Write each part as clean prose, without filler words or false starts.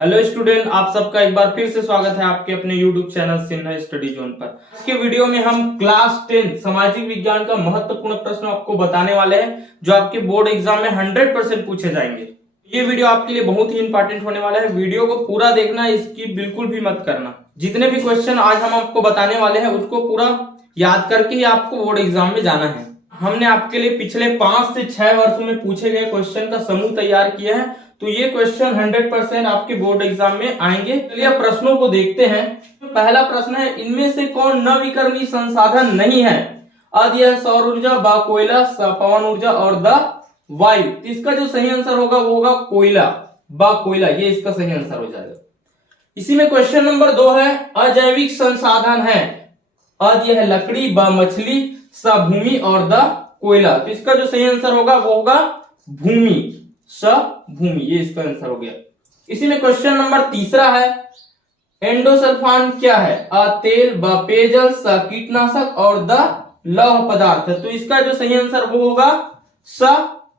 Hello student, आप सबका एक बार फिर से स्वागत है आपके अपने YouTube channel Sinha study zone पर। आज के वीडियो में हम क्लास 10 सामाजिक विज्ञान का महत्वपूर्ण प्रश्न आपको बताने वाले हैं जो आपके बोर्ड एग्जाम में 100% पूछे जाएंगे। ये वीडियो आपके लिए बहुत ही इंपॉर्टेंट होने वाला है। वीडियो को पूरा देखना, इसकी बिल्कुल भी मत करना। जितने भी क्वेश्चन आज हम आपको बताने वाले हैं उसको पूरा याद करके ही आपको बोर्ड एग्जाम में जाना है। हमने आपके लिए पिछले 5 से 6 वर्षों में पूछे गए क्वेश्चन का समूह तैयार किया है, तो ये क्वेश्चन 100% आपके बोर्ड एग्जाम में आएंगे। चलिए प्रश्नों को देखते हैं। पहला प्रश्न है, इनमें से कौन नवीकरणीय संसाधन नहीं है? आदि है सौर ऊर्जा, ब कोयला, स पवन ऊर्जा और द वायु। तो इसका जो सही आंसर होगा वो होगा कोयला, ब कोयला, ये इसका सही आंसर हो जाएगा। इसी में क्वेश्चन नंबर 2 है, अजैविक संसाधन है। आदि है लकड़ी, ब मछली, स भूमि और द कोयला। तो इसका जो सही आंसर होगा वो होगा भूमि, स भूमि, ये इसका आंसर हो गया। इसी में क्वेश्चन नंबर 3 है, एंडोसल्फान क्या है? अ तेल, ब पेयजल, स कीटनाशक और द लौह पदार्थ। तो इसका जो सही आंसर वो होगा स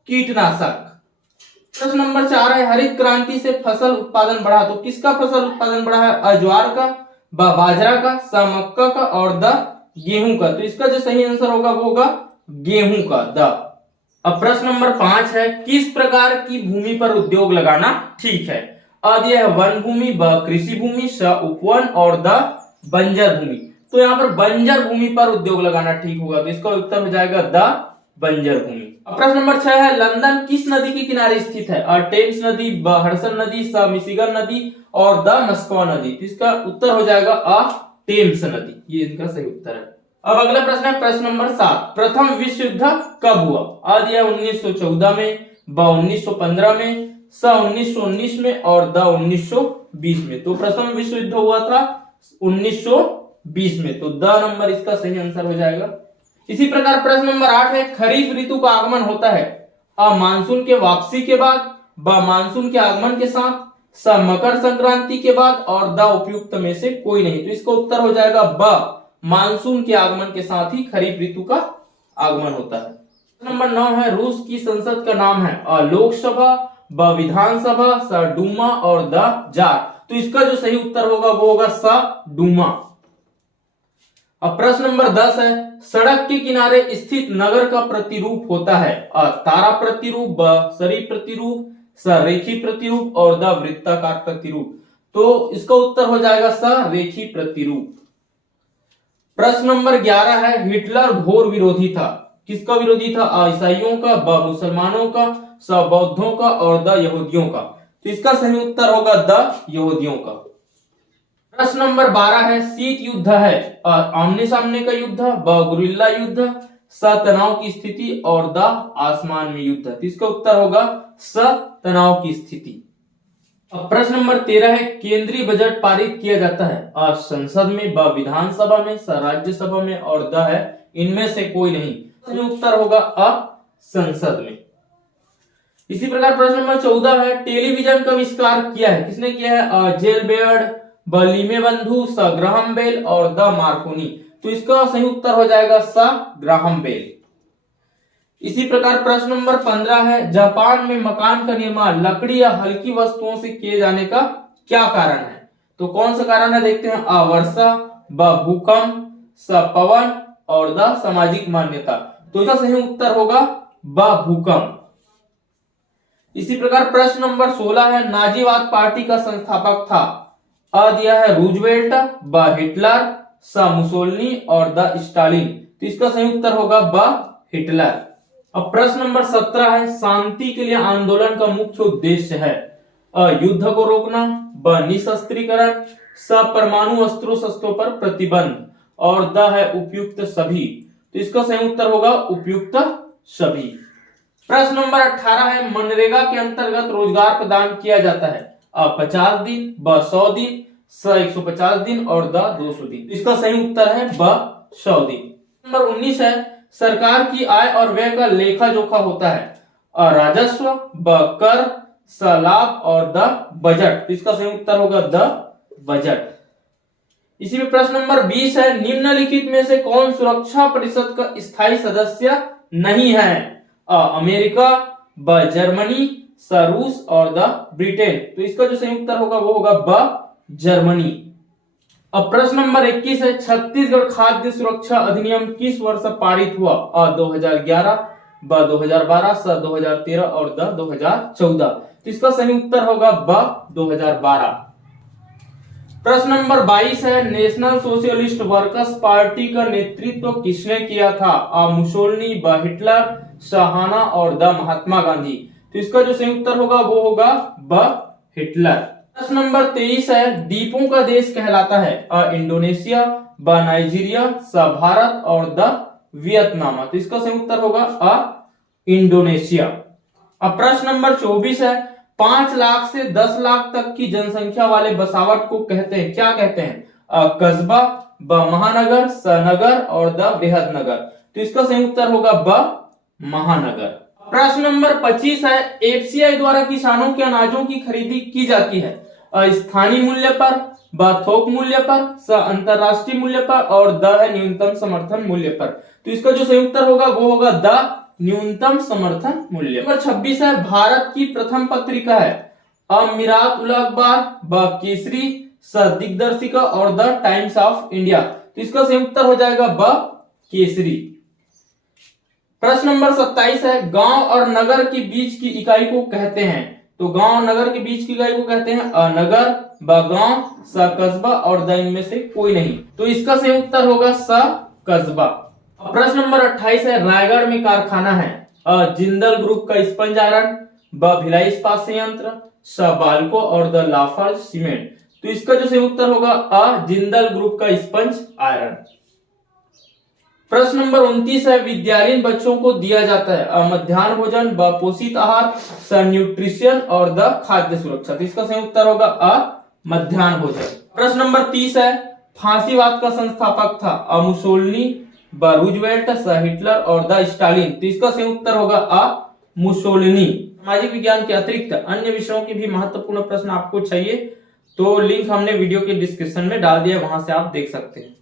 कीटनाशक। प्रश्न नंबर 4 है, हरित क्रांति से फसल उत्पादन बढ़ा। तो किसका फसल उत्पादन बढ़ा है? अ ज्वार का, ब बाजरा का, स मक्का का और द गेहूं का। तो इसका जो सही आंसर होगा वो होगा गेहूं का, द। अब प्रश्न नंबर 5 है, किस प्रकार की भूमि पर उद्योग लगाना ठीक है? आदि है वन भूमि, ब कृषि भूमि, स उपवन और द बंजर भूमि। तो यहाँ पर बंजर भूमि पर उद्योग लगाना ठीक होगा, तो इसका उत्तर हो जाएगा द बंजर भूमि। अब प्रश्न नंबर 6 है, लंदन किस नदी के किनारे स्थित है? अ टेम्स नदी, ब हडसन नदी, स मिशिगन नदी और द मस्कवा नदी। तो इसका उत्तर हो जाएगा अ टेम्स नदी, ये इनका सही उत्तर है। अब अगला प्रश्न है प्रश्न नंबर 7, प्रथम विश्व युद्ध कब हुआ? आ दिया 1914 में, ब 1915 में, स 1919 में और द 1920 में। तो प्रथम विश्व युद्ध हुआ था 1920 में, तो द नंबर इसका सही आंसर हो जाएगा। इसी प्रकार प्रश्न नंबर 8 है, खरीफ ऋतु का आगमन होता है अ मानसून के वापसी के बाद, ब मानसून के आगमन के साथ, स मकर संक्रांति के बाद और द उपयुक्त में से कोई नहीं। तो इसका उत्तर हो जाएगा ब मानसून के आगमन के साथ ही खरीफ ऋतु का आगमन होता है। नंबर 9 है, रूस की संसद का नाम है? अ लोकसभा, ब विधानसभा, स डूमा और द जार। तो इसका जो सही उत्तर होगा वो होगा स डूमा। अब प्रश्न नंबर 10 है, सड़क के किनारे स्थित नगर का प्रतिरूप होता है? अ तारा प्रतिरूप, ब सरी प्रतिरूप, स रेखी प्रतिरूप और द वृत्ताकार प्रतिरूप। तो इसका उत्तर हो जाएगा स रेखी प्रतिरूप। प्रश्न नंबर 11 है, हिटलर घोर विरोधी था। किसका विरोधी था? अ ईसाइयों का, ब मुसलमानों का, स बौद्धों का और द यहूदियों का। तो इसका सही उत्तर होगा द यहूदियों का। प्रश्न नंबर 12 है, शीत युद्ध है? अ आमने सामने का युद्ध, ब गुरिल्ला युद्ध, स तनाव की स्थिति और द आसमान में युद्ध। तो इसका उत्तर होगा स तनाव की स्थिति। अब प्रश्न नंबर 13 है, केंद्रीय बजट पारित किया जाता है? अ संसद में, ब विधानसभा में, स राज्यसभा में और द है इनमें से कोई नहीं। सही उत्तर होगा अ संसद में। इसी प्रकार प्रश्न नंबर 14 है, टेलीविजन का आविष्कार किया है? किसने किया है? अ जेल बेयर्ड, ब लीमे बंधु, स ग्राहम बेल और द मार्कोनी। तो इसका सही उत्तर हो जाएगा स ग्राहम बेल। इसी प्रकार प्रश्न नंबर 15 है, जापान में मकान का निर्माण लकड़ी या हल्की वस्तुओं से किए जाने का क्या कारण है? तो कौन सा कारण है देखते हैं। अ वर्षा, ब भूकंप, स पवन और द सामाजिक मान्यता। तो इसका सही उत्तर होगा ब भूकंप। इसी प्रकार प्रश्न नंबर 16 है, नाजीवाद पार्टी का संस्थापक था? अ दिया है रूजवेल्ट, ब हिटलर, स मुसोलिनी और द स्टालिन। तो इसका सही उत्तर होगा ब हिटलर। अब प्रश्न नंबर 17 है, शांति के लिए आंदोलन का मुख्य उद्देश्य है? अ युद्ध को रोकना, ब निशस्त्रीकरण, स परमाणु अस्त्रों शस्त्रों पर प्रतिबंध और द है उपयुक्त सभी। तो इसका सही उत्तर होगा उपयुक्त सभी। प्रश्न नंबर 18 है, मनरेगा के अंतर्गत रोजगार प्रदान किया जाता है? अ 50 दिन, ब 100 दिन, स 150 दिन और द 200 दिन। इसका सही उत्तर है ब 100 दिन। नंबर 19 है, सरकार की आय और व्यय का लेखा जोखा होता है? अ राजस्व, ब कर, स लाभ और द बजट। इसका सही उत्तर होगा द बजट। इसी में प्रश्न नंबर 20 है, निम्नलिखित में से कौन सुरक्षा परिषद का स्थायी सदस्य नहीं है? अ अमेरिका, ब जर्मनी, स रूस और द ब्रिटेन। तो इसका जो सही उत्तर होगा वो होगा ब जर्मनी। अब प्रश्न नंबर 21 है, छत्तीसगढ़ खाद्य सुरक्षा अधिनियम किस वर्ष पारित हुआ? अ 2011, ब 2012, स 2013 और द 2014। तो इसका सही उत्तर होगा ब 2012। प्रश्न नंबर 22 है, नेशनल सोशलिस्ट वर्कर्स पार्टी का नेतृत्व किसने किया था? अ मुसोलिनी, ब हिटलर, स हाना और द महात्मा गांधी। तो इसका जो सही उत्तर होगा वो होगा ब हिटलर। प्रश्न नंबर 23 है, द्वीपों का देश कहलाता है? अ इंडोनेशिया, ब नाइजीरिया, स भारत और द वियतनाम। तो इसका सही उत्तर होगा अ इंडोनेशिया। अब प्रश्न नंबर 24 है, 5 लाख से 10 लाख तक की जनसंख्या वाले बसावट को कहते हैं, क्या कहते हैं? अ कस्बा, ब महानगर, स नगर और द बृहद नगर। तो इसका सही उत्तर होगा ब महानगर। प्रश्न नंबर 25 है, एफसीआई द्वारा किसानों के अनाजों की खरीदी की जाती है? स्थानीय मूल्य पर, ब थोक मूल्य पर, स अंतरराष्ट्रीय मूल्य पर और द है न्यूनतम समर्थन मूल्य पर। तो इसका जो सही उत्तर होगा वो होगा द न्यूनतम समर्थन मूल्य। नंबर 26 है, भारत की प्रथम पत्रिका है? अ मिरात उल अखबार, ब केसरी, स दिग्दर्शिका और द टाइम्स ऑफ इंडिया। तो इसका सही उत्तर हो जाएगा ब केसरी। प्रश्न नंबर 27 है, गांव और नगर के बीच की इकाई को कहते हैं? तो गांव और नगर के बीच की इकाई को कहते हैं अ नगर, ब गांव, स कस्बा और द इनमें से कोई नहीं। तो इसका सही उत्तर होगा स कस्बा। प्रश्न नंबर 28 है, रायगढ़ में कारखाना है? अ जिंदल ग्रुप का स्पंज आयरन, ब भिलाई इस्पात संयंत्र, स बाल्को और द लाफार्ज सीमेंट। तो इसका जो सही उत्तर होगा अ जिंदल ग्रुप का स्पंज आयरन। प्रश्न नंबर 29 है, विद्यालयीन बच्चों को दिया जाता है? अ मध्याह्न भोजन, ब पोषित आहार, स न्यूट्रिशन और द खाद्य सुरक्षा। तो इसका सही उत्तर होगा अ मध्याह्न भोजन। प्रश्न नंबर 30 है, फांसीवाद का संस्थापक था? अ मुसोलिनी, ब रूजवेल्ट, स हिटलर और द स्टालिन। तो इसका सही उत्तर होगा अ मुसोलिनी। सामाजिक विज्ञान के अतिरिक्त अन्य विषयों के भी महत्वपूर्ण प्रश्न आपको चाहिए तो लिंक हमने वीडियो के डिस्क्रिप्शन में डाल दिया, वहां से आप देख सकते हैं।